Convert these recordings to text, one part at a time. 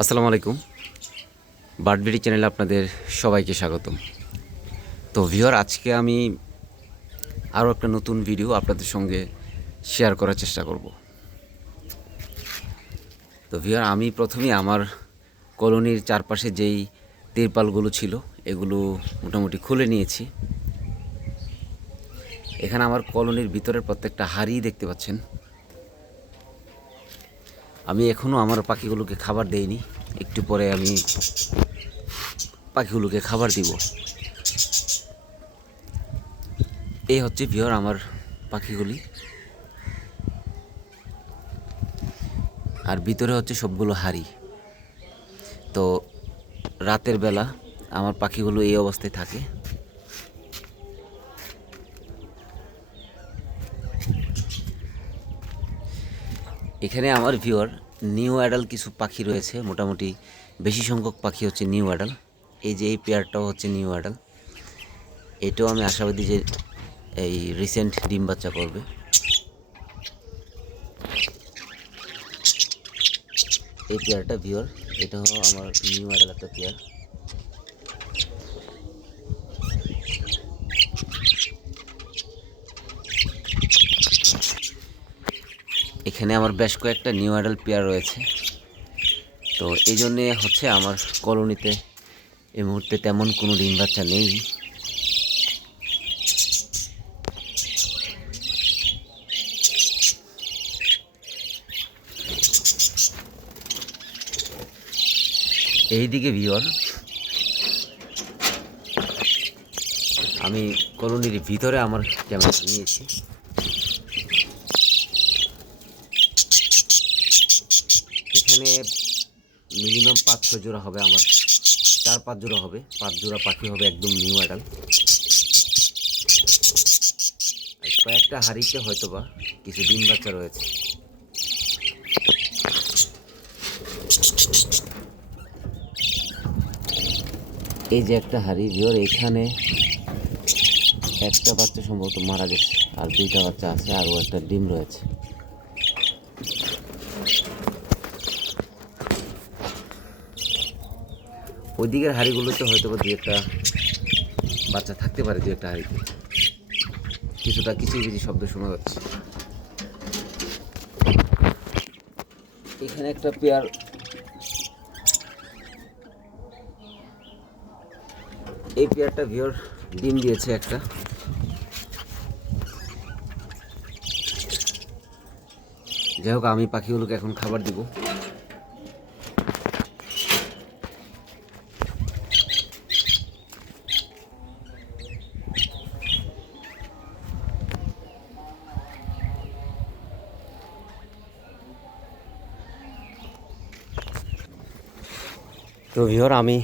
আসসালামু আলাইকুম। বার্ডবিডি চ্যানেলে আপনাদের সবাইকে স্বাগতম। তো ভিওর আজকে আমি আরও একটা নতুন ভিডিও আপনাদের সঙ্গে শেয়ার করার চেষ্টা করব। তো ভিওর আমি প্রথমেই আমার কলোনির চারপাশে যেই তিরপালগুলো ছিল, এগুলো মোটামুটি খুলে নিয়েছি। এখানে আমার কলোনির ভিতরের প্রত্যেকটা হাড়ি দেখতে পাচ্ছেন। আমি এখনও আমার পাখিগুলোকে খাবার দেইনি। একটু পরে আমি পাখিগুলোকে খাবার দিব। এই হচ্ছে ভিওর আমার পাখিগুলি। আর ভিতরে হচ্ছে সবগুলো হাড়ি। তো রাতের বেলা আমার পাখিগুলো এই অবস্থায় থাকে। এখানে আমার ভিওর নিউ অ্যাডাল কিছু পাখি রয়েছে, মোটামুটি বেশি সংখ্যক পাখি হচ্ছে নিউ অ্যাডাল এই যে এই পেয়ারটাও হচ্ছে নিউ অ্যাডাল এটাও আমি আশাবাদী যে এই রিসেন্ট ডিম বাচ্চা করবে। এই পেয়ারটা ভিওর এটাও আমার নিউ অ্যাডাল একটা পেয়ার এখানে আমার বেশ কয়েকটা নিউ অ্যাডাল পেয়ার রয়েছে। তো এই জন্যে হচ্ছে আমার কলোনিতে এই মুহূর্তে তেমন কোনো ডিম বাচ্চা নেই। এইদিকে ভিওর আমি কলোনির ভিতরে আমার ক্যামেরা নিয়েছি। এখানে মিনিমাম পাঁচ ছ জোড়া হবে আমার। চার পাঁচ জোড়া হবে, পাঁচ জোড়া পাখি হবে একদম নিউ অ্যাডাল। কয়েকটা হারিতে হয়তো বা কিছু ডিম বাচ্চা রয়েছে। এই যে একটা হাড়ি ভিওর, এখানে একটা বাচ্চা সম্ভবত মারা গেছে, আর দুইটা বাচ্চা আছে, আরও একটা ডিম রয়েছে। ওই দিকের হাড়িগুলোতে হয়তো বা দু একটা বাচ্চা থাকতে পারে দু একটা হাড়িতে। কিছুটা কিছু কিছু শব্দ শোনা যাচ্ছে। এখানে একটা পেয়ার এই পেয়ারটা ভিওর ডিম দিয়েছে একটা। যাই হোক, আমি পাখিগুলোকে এখন খাবার দিব। তো ভিওর আমি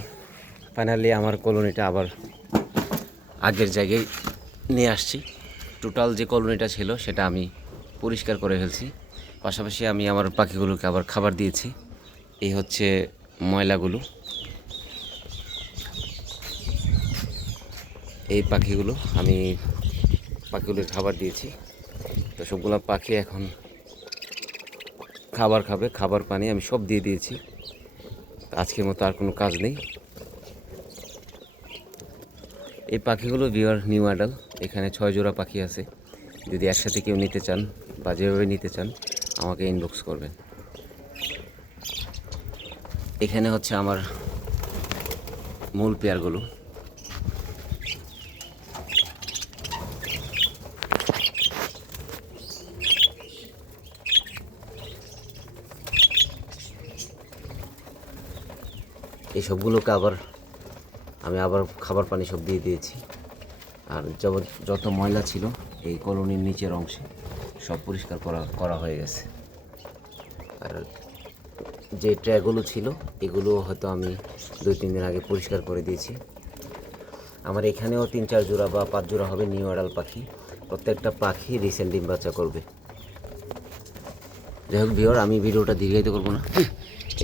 ফাইনালি আমার কলোনিটা আবার আগের জায়গায় নিয়ে আসছি। টোটাল যে কলোনিটা ছিল, সেটা আমি পরিষ্কার করে ফেলছি। পাশাপাশি আমি আমার পাখিগুলোকে আবার খাবার দিয়েছি। এই হচ্ছে ময়লাগুলো। এই পাখিগুলো, আমি পাখিগুলোকে খাবার দিয়েছি। তো সবগুলো পাখি এখন খাবার খাবে, খাবার পানি আমি সব দিয়ে দিয়েছি। আজকের মতো আর কোনো কাজ নেই। এই পাখিগুলো বিয়ার নিউ আডাল এখানে ছয় জোড়া পাখি আছে। যদি একসাথে কেউ নিতে চান বা যেভাবে নিতে চান, আমাকে ইনবক্স করবেন। এখানে হচ্ছে আমার মূল পেয়ারগুলো। এই সবগুলোকে আবার আমি আবার খাবার পানি সব দিয়ে দিয়েছি। আর যত ময়লা ছিল এই কলোনির নিচের অংশে সব পরিষ্কার করা করা হয়ে গেছে। আর যে ট্র্যাগুলো ছিল, এগুলো হয়তো আমি দুই, তিন দিন আগে পরিষ্কার করে দিয়েছি। আমার এখানেও তিন, চার জোড়া বা পাঁচ জোড়া হবে নিউ আডাল পাখি। প্রত্যেকটা পাখি রিসেন্ট ডিম বাচ্চা করবে। যাই হোক বিয়র আমি ভিডিওটা দীর্ঘায়িত করব না।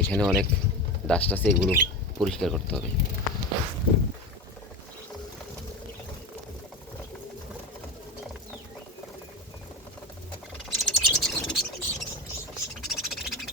এখানে অনেক ডাস্ট আছে এগুলো পরিষ্কার করতে হবে।